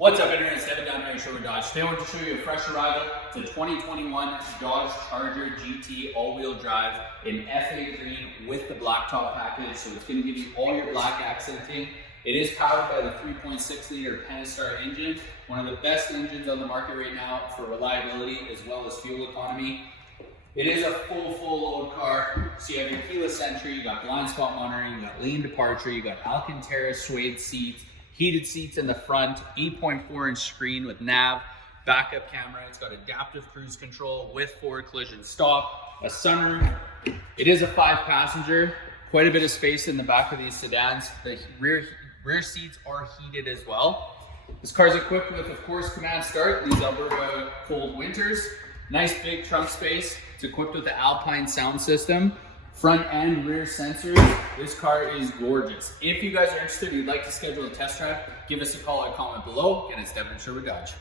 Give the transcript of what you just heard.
What's up, Internet? It's Devin down here at Sherwood Dodge. Today I want to show you a fresh arrival. It's a 2021 Dodge Charger GT all-wheel drive in FA green with the blacktop package. So it's going to give you all your black accenting. It is powered by the 3.6 liter Pentastar engine, one of the best engines on the market right now for reliability as well as fuel economy. It is a full load car. So you have your keyless entry, you got blind spot monitoring, you got lane departure, you got Alcantara suede seats, heated seats in the front, 8.4-inch screen with nav, backup camera. It's got adaptive cruise control with forward collision stop, a sunroof. It is a 5-passenger, quite a bit of space in the back of these sedans. The rear seats are heated as well. This car is equipped with, of course, command start, these Alberta cold winters. Nice big trunk space. It's equipped with the Alpine sound system. Front and rear sensors. This car is gorgeous. If you guys are interested and you'd like to schedule a test drive, give us a call or comment below. Again, it's Devin at Sherwood Dodge.